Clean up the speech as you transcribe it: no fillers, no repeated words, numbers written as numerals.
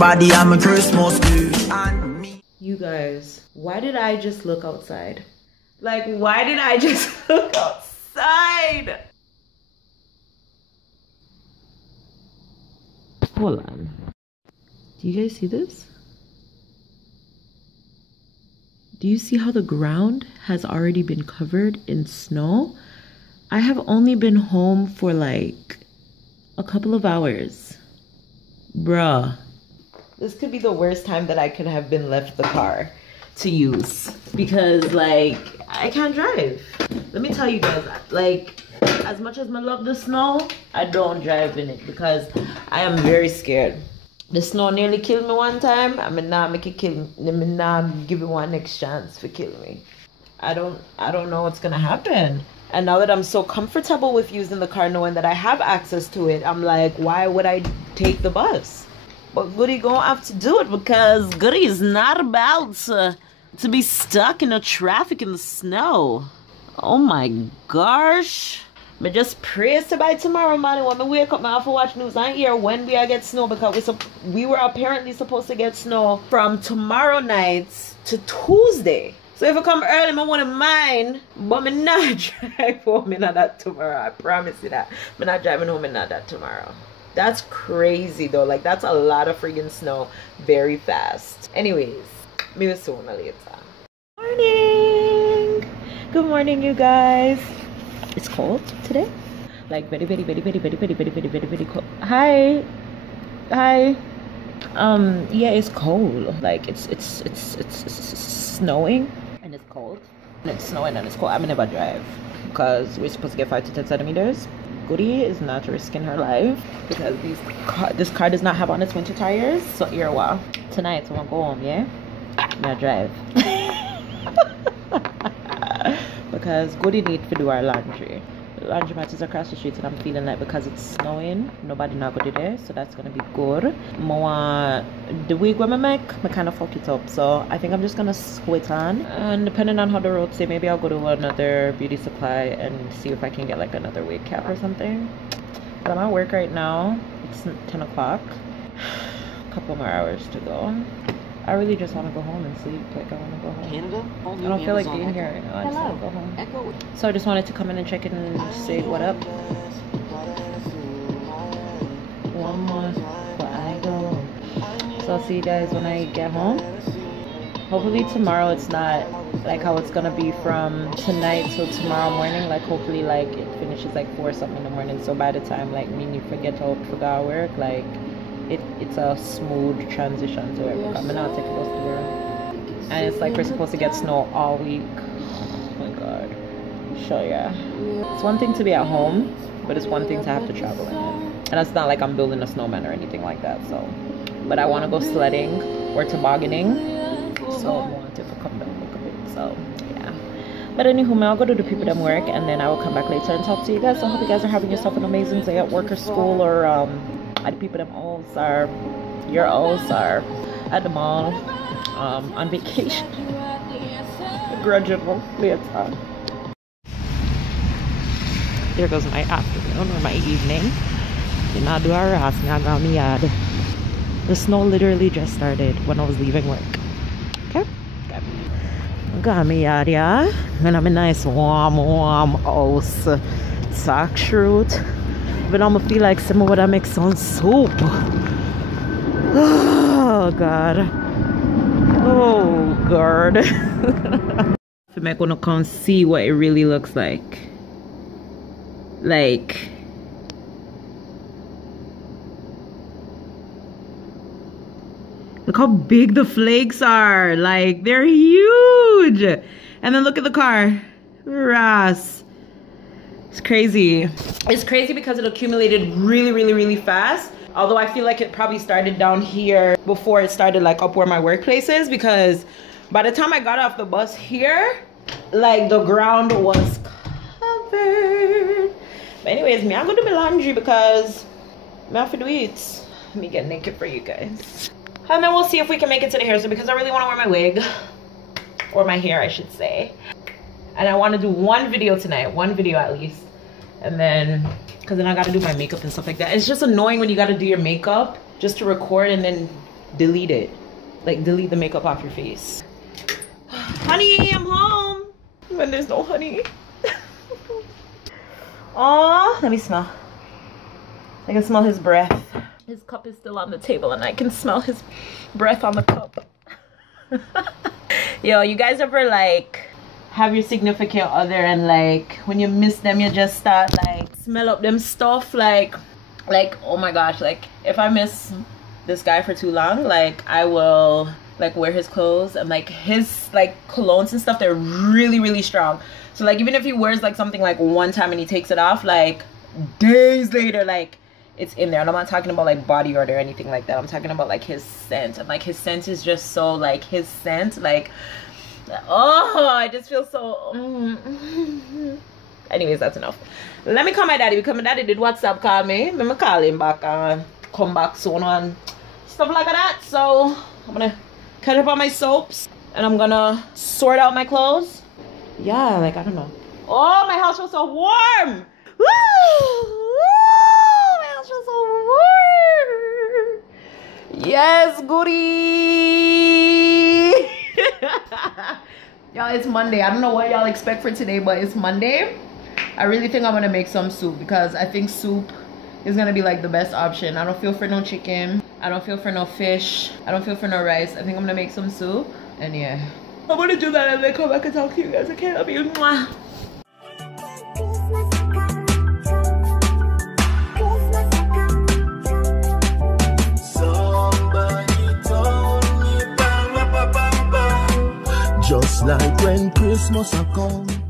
everybody, I'm a Christmas tree. And me. You guys, why did I just look outside? Like, why did I just look outside? Hold on. Do you guys see this? Do you see how the ground has already been covered in snow? I have only been home for like a couple of hours. Bruh. This could be the worst time that I could have been left the car to use. Because like, I can't drive. Let me tell you guys, like, as much as I love the snow, I don't drive in it because I am very scared. The snow nearly killed me one time. I mean, now make it kill me. I'm not give it one next chance for killing me. I don't know what's gonna happen. And now that I'm so comfortable with using the car, knowing that I have access to it, I'm like, why would I take the bus? But Goody gonna have to do it because Goody is not about to be stuck in the traffic in the snow. Oh my gosh. I just pray to by tomorrow morning when I wake up, I have to watch news and hear when we get snow, because we were apparently supposed to get snow from tomorrow night to Tuesday. So if I come early, I wouldn't mind, but I'm not driving home in that tomorrow. I promise you that. I'm not driving home in that tomorrow. That's crazy though. Like, that's a lot of friggin' snow very fast. Anyways, maybe soon later. Morning. Good morning, you guys. It's cold today, like very cold. Hi. Yeah, it's cold. Like it's snowing and it's cold, and it's snowing and it's cold. I may never drive because we're supposed to get 5 to 10 centimeters. Goody is not risking her life because this car does not have on its winter tires. So here a while tonight, so I'm gonna go home. Yeah, I'm gonna drive. Because Goody need to do our laundry. The laundromat is across the street, and I'm feeling like because it's snowing, nobody not go there, so that's gonna be good. The wig when I make, I kind of fuck it up, so I think I'm just gonna sew it on, and depending on how the road say, maybe I'll go to another beauty supply and see if I can get like another wig cap or something. But I'm at work right now. It's 10 o'clock. A couple more hours to go. I really just want to go home and sleep. Like, I want to go home. Canada? I don't feel like being here right now. I just want to go home. Echo. So I just wanted to come in and check in and say what up. One more before I go. So I'll see you guys when I get home. Hopefully tomorrow it's not like how it's gonna be from tonight till tomorrow morning. Like, hopefully like it finishes like 4 something in the morning. So by the time like me and you forget to work, like it's a smooth transition to it. I'm gonna take a bus to work, and it's like we're supposed to get snow all week. Oh my god. So yeah, it's one thing to be at home, but it's one thing to have to travel in it. And it's not like I'm building a snowman or anything like that. So, but I want to go sledding or tobogganing, so I want it to come down a bit. So yeah. But anywho, I'll go to the people that work, and then I will come back later and talk to you guys. So I hope you guys are having yourself an amazing day at work or school, or at the people that your owls are at the mall, on vacation. Grudgeable later. There goes my afternoon or my evening. Did not do our ass, not got me yard. The snow literally just started when I was leaving work. Okay? Got me yard, yeah. And I'm a nice warm house. Sock fruit. But I'm gonna feel like some of what I make some soup. Oh god. Oh god. I'm gonna come see what it really looks like. Like, look how big the flakes are. Like, they're huge. And then look at the car. Ras. It's crazy. It's crazy because it accumulated really fast. Although I feel like it probably started down here before it started like up where my workplace is, because by the time I got off the bus here, like the ground was covered. But anyways, I'm gonna do my laundry because I have to do it. Let me get naked for you guys. And then we'll see if we can make it to the hairdresser, because I really want to wear my wig. Or my hair, I should say. And I want to do one video tonight. One video at least. And then, because then I got to do my makeup and stuff like that. It's just annoying when you got to do your makeup just to record, and then delete it. Like, delete the makeup off your face. Honey, I'm home. When there's no honey. Oh, let me smell. I can smell his breath. His cup is still on the table and I can smell his breath on the cup. Yo, you guys ever like have your significant other and like when you miss them you just start like smell up them stuff like oh my gosh, like if I miss this guy for too long, like I will like wear his clothes and like his like colognes and stuff, they're really strong. So like even if he wears like something like one time and he takes it off, like days later like it's in there. And I'm not talking about like body odor or anything like that. I'm talking about like his scent. And like his scent is just so like his scent like, oh, I just feel so anyways, that's enough. Let me call my daddy because my daddy did WhatsApp call me. Let me call him back and come back soon and stuff like that. So I'm gonna catch up on my soaps and I'm gonna sort out my clothes. Yeah, like I don't know. Oh, my house feels so warm. Woo! My house feels so warm. Yes, goodie. Y'all, it's Monday. I don't know what y'all expect for today, but it's Monday. I really think I'm gonna make some soup because I think soup is gonna be like the best option. I don't feel for no chicken. I don't feel for no fish. I don't feel for no rice. I think I'm gonna make some soup. And yeah, I'm gonna do that and then come back and talk to you guys. Okay, love you. Mwah. Just like when Christmas a come.